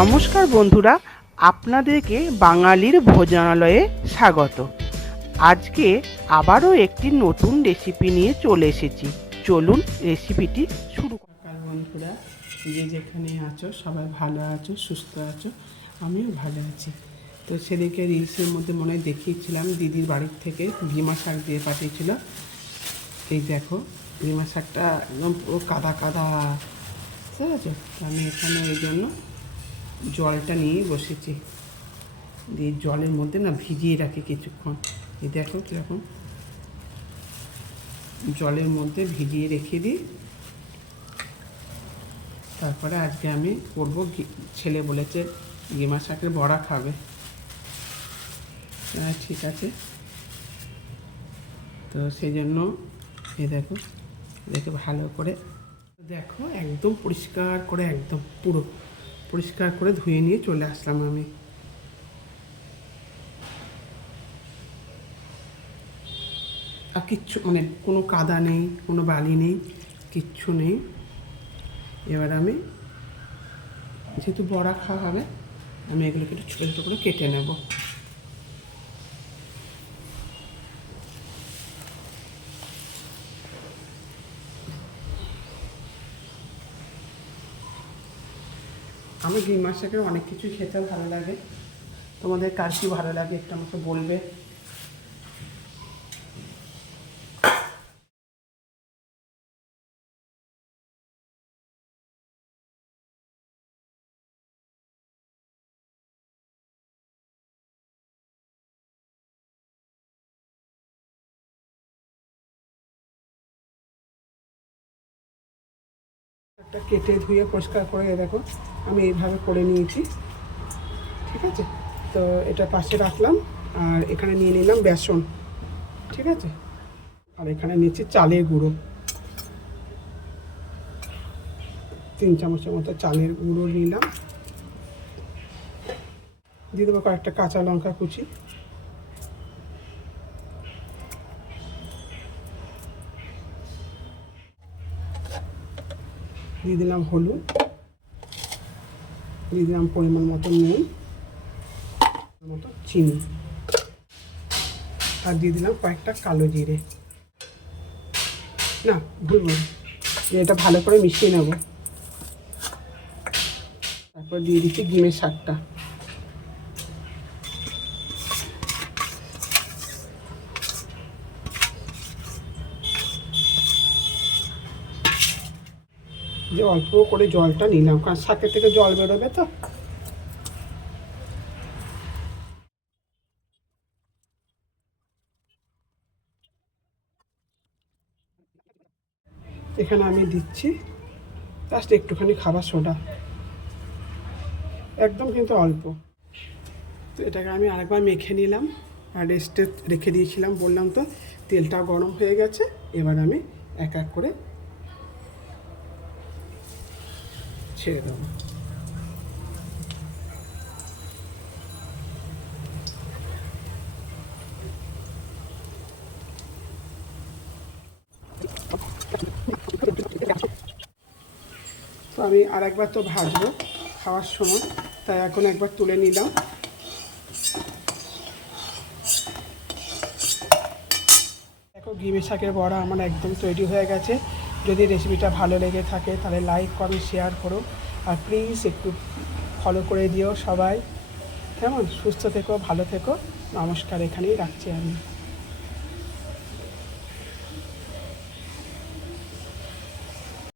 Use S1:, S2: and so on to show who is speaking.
S1: নমস্কার বন্ধুরা, আপনাদেরকে বাঙালির ভোজনালয়ে স্বাগত। আজকে আবারও একটি নতুন রেসিপি নিয়ে চলে এসেছি। চলুন রেসিপিটি শুরু নমস্কার বন্ধুরা, যে যেখানে আছো, সবাই ভালো আছো, সুস্থ আছো, আমিও ভালো আছি। তো সেদিকে রিলসের মধ্যে মনে হয় দেখিয়েছিলাম, দিদির বাড়ির থেকে ভীমা শাক দিয়ে পাঠিয়েছিল। এই দেখো, ভীমা শাকটা একদম পুরো কাদা কাদা। ঠিক আছে আমি এখানে এই জন্য জলটা নিয়ে বসেছি। দিয়ে জলের মধ্যে না ভিজিয়ে রাখি কিছুক্ষণ। এই দেখো কীরকম। জলের মধ্যে ভিজিয়ে রেখে দিই। তারপরে আজকে আমি করব ছেলে বলেছে গেমা শাকের বড়া খাবে। হ্যাঁ ঠিক আছে। তো সেই জন্য এ দেখো দেখে ভালো করে দেখো, একদম পরিষ্কার করে একদম পুরো। পরিষ্কার করে ধুয়ে নিয়ে চলে আসলাম আমি। আর কিচ্ছু মানে কোনো কাদা নেই, কোনো বালি নেই, কিচ্ছু নেই। এবার আমি যেহেতু বড়া খাওয়া হবে, আমি এগুলোকে একটু ছোটো ছোটো করে কেটে নেব। আমি মাস থেকে অনেক কিছুই খেতে ভালো লাগে। তোমাদের কার কি ভালো লাগে একটু আমাকে বলবে? কেটে ধুয়ে পরিষ্কার করে দেখো, আমি এইভাবে করে নিয়েছি। ঠিক আছে? তো এটা পাশে রাখলাম আর এখানে নিয়ে নিলাম বেসন। ঠিক আছে? আর এখানে নিয়েছি চালের গুঁড়ো। তিন চামচের মতো চালের গুঁড়ো নিলাম। দিয়ে দেবো কয়েকটা কাঁচা লঙ্কা কুচি। দিয়ে দিলাম হলুদ। দিয়ে দিলাম পরিমাণ মতো নুন মতো চিনি। আর দিয়ে দিলাম কয়েকটা কালো জিরে। না, ভুল এটা ভালো করে মিশিয়ে নেব। তারপর দিয়ে দিচ্ছি ডিমের শাকটা। যে অল্প করে জলটা নিলাম, কারণ শাকের থেকে জল বেরোবে তো। এখানে আমি দিচ্ছি জাস্ট একটুখানি খাবার সোডা। একদম কিন্তু অল্প। তো এটাকে আমি আরেকবার মেখে নিলাম আর রেস্টে রেখে দিয়েছিলাম, বললাম তো তেলটা গরম হয়ে গেছে, এবার আমি এক এক করে ছেড়ে দেবো তো আমি আর একবার তো ভাজবো খাওয়ার সময়, তাই এখন একবার তুলে নিলাম। দেখো ঘিমে শাকের বড়া আমার একদম তৈরি হয়ে গেছে। যদি রেসিপিটা ভালো লেগে থাকে, তাহলে লাইক করো শেয়ার করো। আর প্লিজ একটু ফলো করে দিও সবাই। কেমন? সুস্থ থেকো, ভালো থেকো। নমস্কার, এখানেই রাখছি আমি।